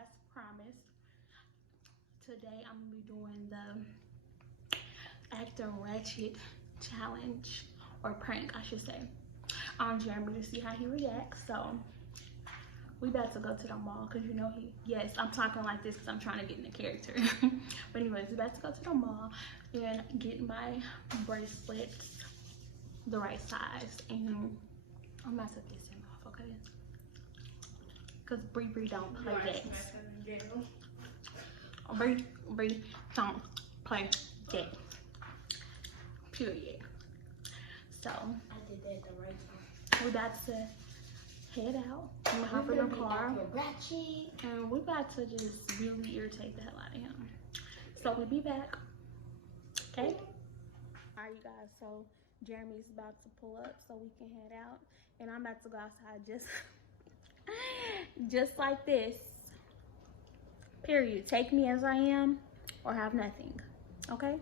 as promised, today I'm gonna be doing the actor Ratchet challenge, or prank I should say, on Jeremy to see how he reacts. So we about to go to the mall because you know yes, I'm talking like this because I'm trying to get in the character. But anyways, we about to go to the mall and get my bracelets the right size, and I'm about to piss him off, okay? Because Bree don't play games. Bree don't play games. Period. So I did that the right time. we're about to head out. I'm gonna hop in the car. Ratchet. And we're about to just really irritate the hell out of him. So we'll be back. Okay? Alright, you guys, so Jeremy's about to pull up so we can head out. And I'm about to go outside just like this. Period. Take me as I am or have nothing. Okay?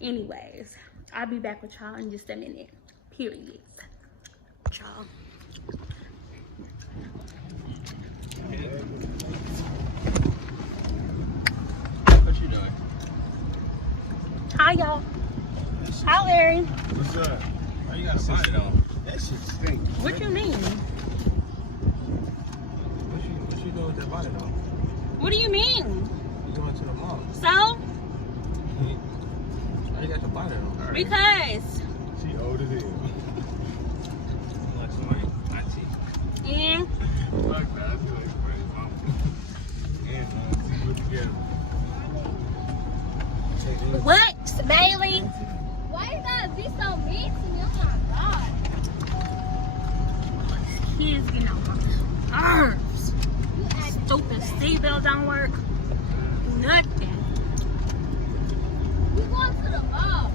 Anyways, I'll be back with y'all in just a minute. Period. Y'all. What you doing? Hi, y'all. Hi, Larry. What's up? Why you got a bonnet on? That shit stinks. What you mean? What you doing with that bonnet on? What do you mean? You going to the mall? So? Why you got the bonnet on? Right. Because. She old as hell. Like somebody, my teeth. Yeah. Fuck that. I feel like pretty mom. And see you together. What, Bailey? Why you gotta be so mean to me? Oh my god. He is getting on my nerves. Stupid seatbelt don't work. Nothing. We going to the mall.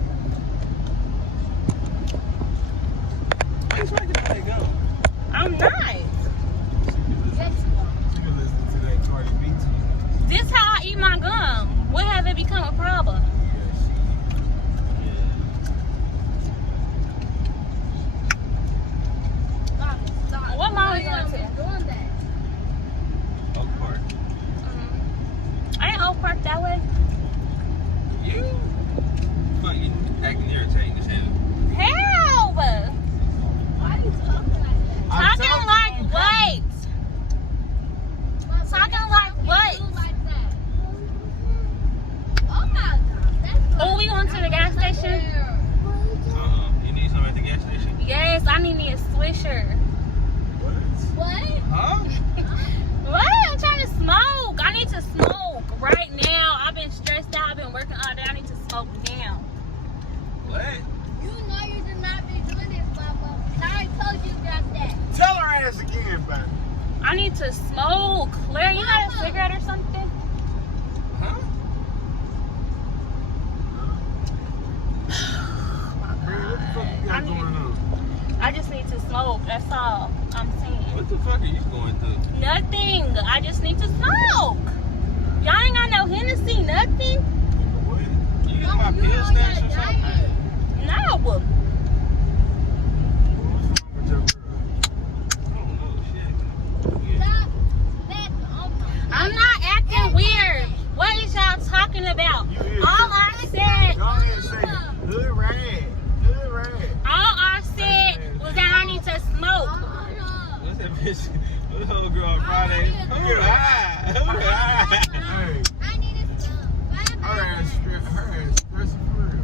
Why you trying to get that gun? I'm not. Yes, She can listen to that Cardi B too. This how I eat my gum. What have it become a problem? What mall are we going to? Doing that. Oak Park. Ain't Oak Park that way? You fucking acting irritating as hell. Hell! Why are you talking like that? Talking like what? Talking like what? You like that. Oh my god. That's Oh, we going to the gas station? You need something at the gas station? Yes, I need me a Swisher. What? Huh? What? I'm trying to smoke. I need to smoke right now. I've been stressed out. I've been working all day. I need to smoke now. What? You know you did not be doing this, Mama. I already told you about that. Tell her ass again, baby. I need to smoke. Larry, you got a cigarette or something? Huh? Man, what the fuck you got going on? I just need to smoke. That's all I'm saying. What the fuck are you going through? Nothing. I just need to smoke. Y'all ain't got no Hennessy, nothing? What? You got my You pill on stash your or something? diet. No. What's wrong with your girl? I don't know, shit. Stop that. Oh my I'm not acting weird. What is y'all talking about? You is. All I said, Go ahead and say it. Hood rag. Hood rag. all I said was that I need to smoke. What's that bitch? What's the whole girl on Friday? Who high? Who high? Hey, I needed some. her ass stressing for real.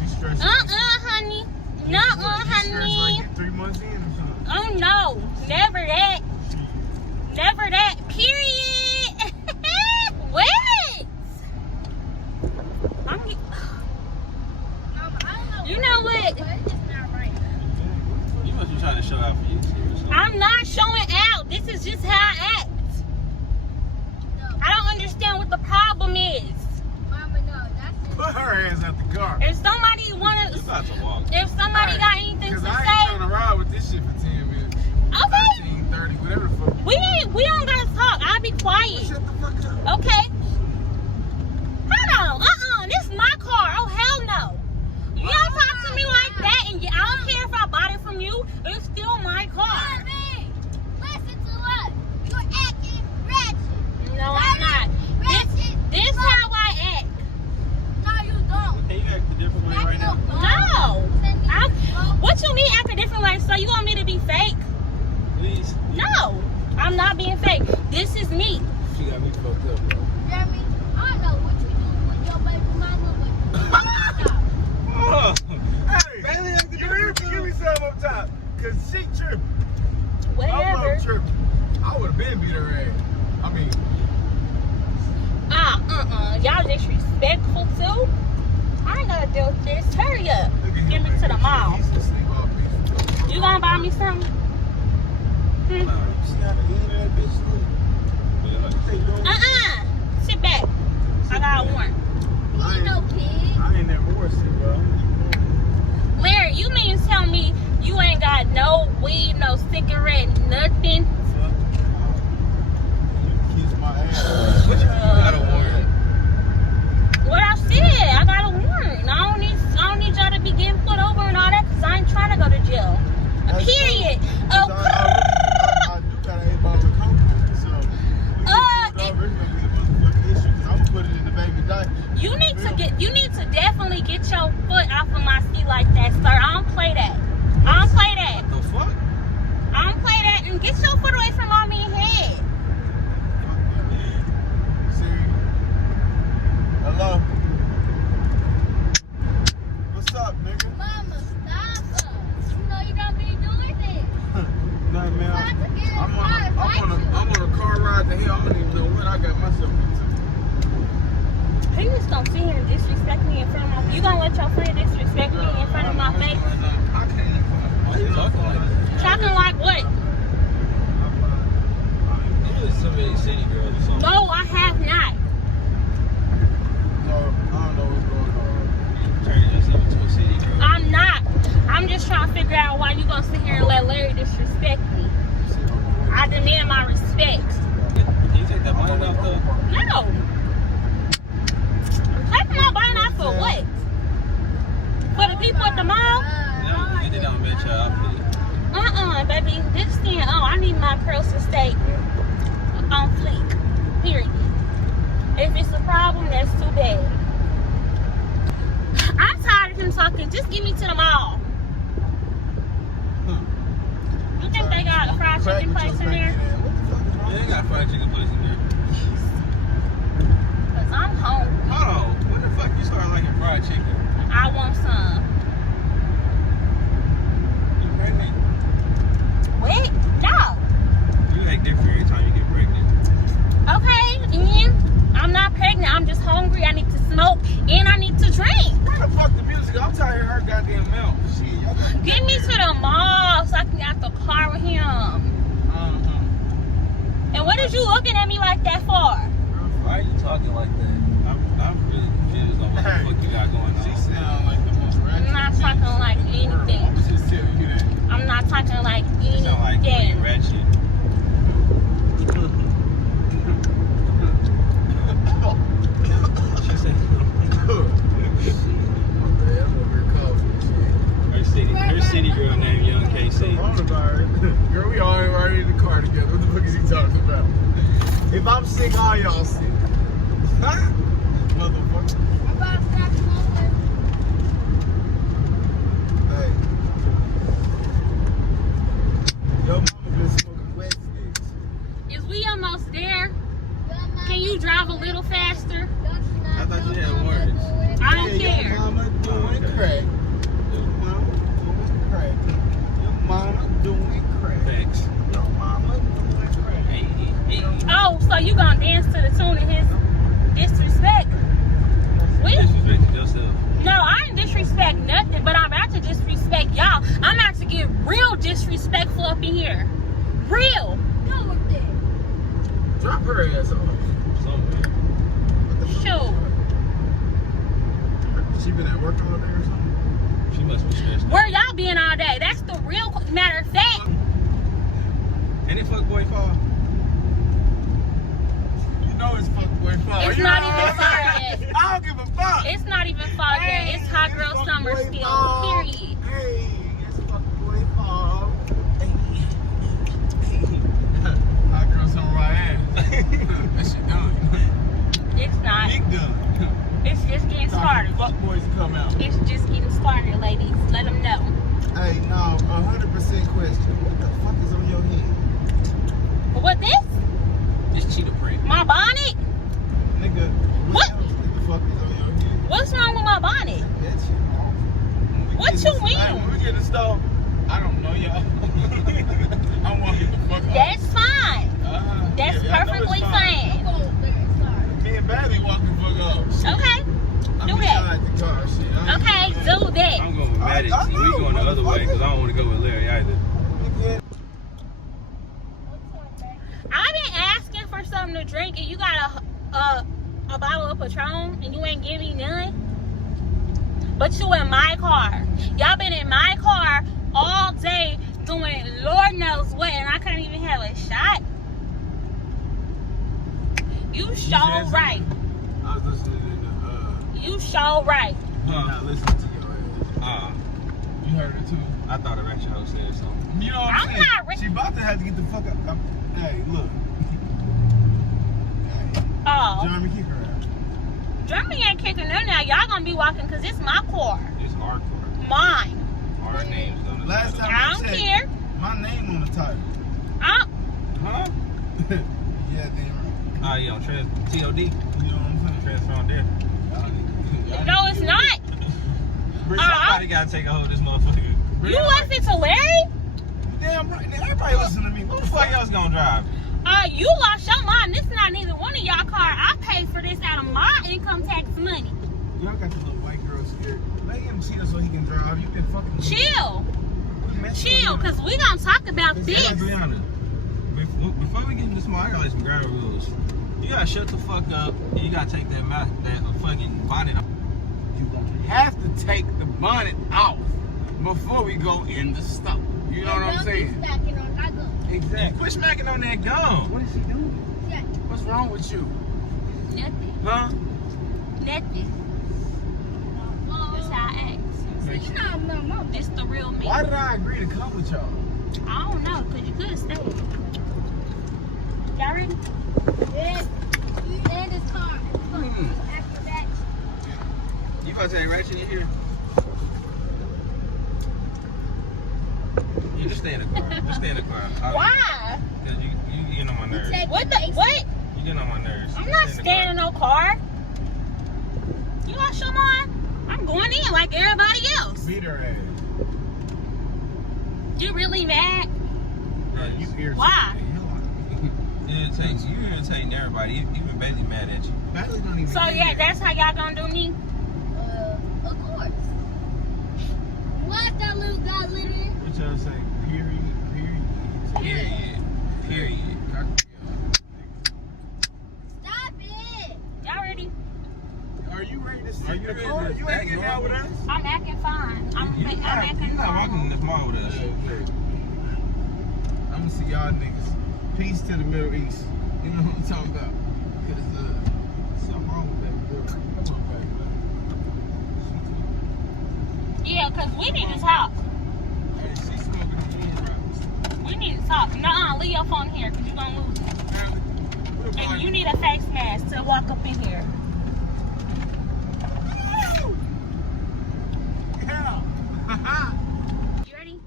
She's stressing. Honey. Nuh-uh, She's stressed honey. like 3 months in or something. Oh no, never that. Never that. Period. What? You know what? It's just not right. You must be trying to show out for you. I'm not showing out. This is just how I act. No. I don't understand what the problem is. Mama, no. That's just. Put her ass out the car. If somebody You wanna, about to walk. if somebody got anything to Because I ain't say, trying to ride with this shit for 10 minutes. okay. 15, 30, whatever the fuck. We don't gotta talk. I'll be quiet. Shut the fuck up. Okay. Hold on. This is my car. Oh hell no. You don't talk to me like that, and I don't care if I bought it from you. It's still my car. Listen to I'm not being fake. This is me. She got me fucked up, bro. Jeremy, I know what you do with your baby mama, but Oh, Hey, Bailey, give me some up top. Cause she tripping. Whatever. I'm tripping. I would have been beat her ass. I mean, Y'all disrespectful too. I ain't gonna deal with this. Hurry up. look at him. Get me to the mall. He's asleep all peaceful. You gonna buy me something? She got to eat that bitch sleep. Sit back. I got a warrant. he ain't no pig. I ain't never watched it, bro. Larry, you mean tell me you ain't got no weed, no cigarette, nothing? Kiss my ass. what you got a warrant? What I said, I got a warrant. I don't need y'all to be getting put over and all that because I ain't trying to go to jail. Period. I do got an 8-ball of coke, so we I'm gonna put it in the baby diaper. You need to definitely get your foot off of my seat like that, sir. I don't play that. I don't play that. The fuck? I don't play that. And get your foot away from mommy's head. See? Hello? What's up, nigga? Mama, stop her. You know you don't be doing it. Nah, man. Stop to get I'm in on a car ride to hell. I don't even know what I got myself into. He just gonna sit here and disrespect me in front of my. You gonna let your friend disrespect me in front of my face? I can't even. Why you talking like that? Talking like what? You was somebody city girl or something. No, I have not. No, I don't know what's going on. Turning yourself into a city girl. I'm not. I'm just trying to figure out why you gonna sit here and let Larry disrespect me. I demand my respect. Can you take that money off though? No. Taking my buying out for what? For the people at the mall? No, you did on bitch outfit. Baby. This thing, I need my curls to stay on fleek. Period. If it's a problem, that's too bad. I'm tired of him talking. Just get me to the mall. You think they got a fried chicken place in there? What the fuck is wrong? Yeah, they got fried chicken place in there. Cause I'm hungry. Hold on. When the fuck you start liking fried chicken? I want some. You pregnant? What? No. You act different every time you get pregnant. Okay, and I'm not pregnant. I'm just hungry. I need to smoke and I need to drink. Why the fuck the music? I'm tired of her goddamn mouth. Shit, y'all got- Get me to the mall so I can get out the car with him. And what is you looking at me like that for? Why are you talking like that? I'm really confused on what the fuck you got going She on. sound like the most ratchet I'm not bitch talking like in the world. anything. I'ma just tell you that. I'm not talking like You sound like anything. Ratchet. She said, her city girl named Young KC. Girl, we all already in the car together. What the fuck is he talking about? If I'm sick, all y'all sick. Huh? Motherfucker. I'm about to start smoking. Hey. Yo, mama been smoking wet sticks. Is we almost there? Your mama Can you drive a little faster? I thought you had words. I don't Hey, care. Your mama doing crack. Your mama doing crack. Your mama doing crack. Thanks. Your mama doing crack. Hey. Oh, so you gonna dance to the tune of his disrespect? We, Disrespected yourself. no, I ain't disrespect nothing, but I'm about to disrespect y'all. I'm about to get real disrespectful up in here. Real. Go with it. Drop her ass off. Somewhere. What the fuck? Shoot. She been at work all day or something? She must be stressed. Where y'all been all day? That's the real matter of fact. Any fuck boy fall? You know it's fuckboy fall. It's You not know even what I'm fall saying? yet. I don't give a fuck. It's not even fall yet. It's hot girl It's summer fuckboy still. fall. Period. Hey, it's fuckboy fall. Hey. Hot girl summer my ass. That shit done. It's not. Big done. It's just getting started. Fuckboys come out. It's just getting started, ladies. Let them know. Hey, no, 100% question. What the fuck is on your head? But what decided we going the other way because I don't want to go with Larry either. I've been asking for something to drink and you got a bottle of Patron and you ain't give me none. But you in my car. Y'all been in my car all day doing Lord knows what and I couldn't even have a shot. You show right. I was listening to You show right. not listening to your ass. You heard it too. I thought a Ratchet host said something. You know what I'm saying? not She about to have to get the fuck up. Hey, look. Oh. Jeremy, kick her out. Jeremy ain't kicking her now. Y'all gonna be walking because it's my car. It's our car. Mine. Our names on the Last title. time I don't care. my name on the title. Huh? Yeah, damn right. Oh, yeah, on TOD. You know what I'm saying? Transfer on there. No, it's not. Somebody gotta take a hold of this motherfucker. You listen to Larry? Damn right. Everybody listen to me. Who the fuck else gonna drive? You lost your mind. This is not neither one of y'all car. I paid for this out of my income tax money. Y'all got the little white girl scared. Let him see her so he can drive. You been fucking. Chill. Chill, because we gonna talk about this. Brianna, before we get into this, I got like some ground rules. You gotta shut the fuck up and you gotta take that fucking bonnet off. You have to take the bonnet off before we go in the store. You know what I'm saying? Exactly. Quit smacking on that gum. What is she doing? Yeah. What's wrong with you? Nothing. Huh? Nothing. This how I act. This the real me. Why did I agree to come with y'all? I don't know, because you could have stayed. Y'all ready? Yes. And his car. After that. You about to say Ratchet in here? You just stay in the car. Just stay in the car. Why? Because you getting on my nerves. What the? What? You getting on my nerves. I'm Just not stay staying in no car. You lost your mind? I'm going in like everybody else. Beat her ass. You really mad? You irritating. Why? You irritating everybody. Even Bailey mad at you. Bailey don't even So get yeah, there. that's how y'all gonna do me? Of course. What that little guy literally? What y'all say? Period. Period. Stop it. Y'all ready? Are you ready to sit Are in you the ready car? to You act ain't getting out with normal? us? I'm acting fine. I'm You're acting not walking in fine. this mall with us. I'm gonna see y'all niggas. Peace to the Middle East. You know what I'm talking about? Cause something wrong with that girl. Come on, baby. Yeah, because we need to talk. Hey, she's smoking the hand wrappers. We need to talk. Nuh-uh, leave your phone here because you're gonna lose it. And you need a face mask to walk up in here. Yeah. You ready?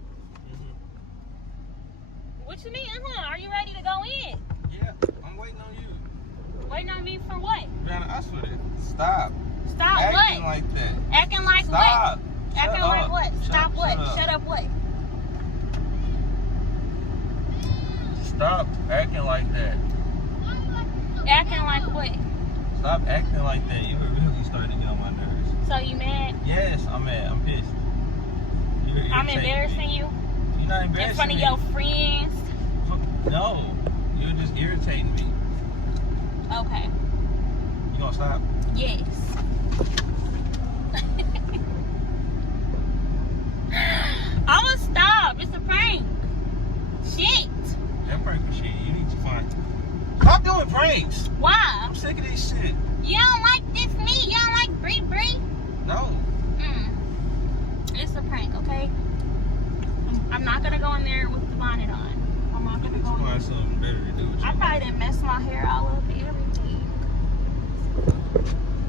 What you mean? Are you ready to go in? Yeah, I'm waiting on you. Waiting on me for what? Brianna, I swear to Stop. Stop Acting what? like that. Acting like Stop. what? Acting Shut like up. what? Stop what? Shut up. Shut up what? Stop acting like that. Acting like what? Stop acting like that. You were really starting to get on my nerves. So you mad? Yes, I'm mad. I'm pissed. You're I'm irritating embarrassing me. you You're not in embarrassing front of me. your friends. No, you're just irritating me. Okay. You gonna stop? Yes. I'ma stop. It's a prank. Shit. That prank was shit. You need to find. Stop doing pranks. Why? I'm sick of this shit. You don't like this me? You don't like Bree Bree? No. It's a prank, okay? I'm not gonna go in there with the bonnet on. I'm not You gonna need go to in there. find something better to do with I you. probably didn't mess my hair all up and everything.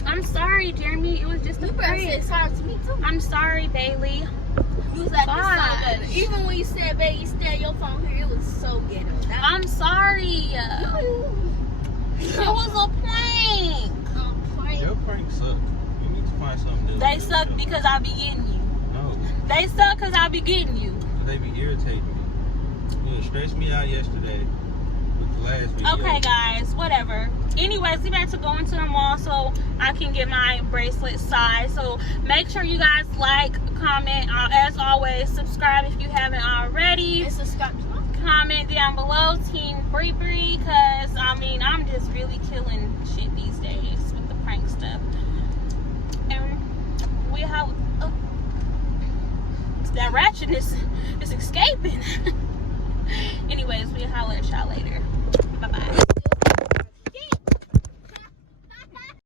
I'm sorry, Jeremy. It was just a You better say prank. sorry to me too. I'm sorry, Bailey. You was like this so Gosh. better. Even when you said, baby, stay your phone here, it was so ghetto. I'm sorry. It was a prank. Your pranks suck. You need to find something new. They suck because I be getting you. No, They suck because I be getting you. they be irritating me. You stressed me out yesterday with the last last video. Okay, guys, whatever. Anyways, we about to go into the mall so I can get my bracelet size. So make sure you guys like, comment, as always, subscribe if you haven't already. And subscribe. Comment down below, Team Bree Bree, because I mean, I'm just really killing shit these days with the prank stuff. And we have that ratchetness is escaping. Anyways, we'll holler at y'all later. Bye bye.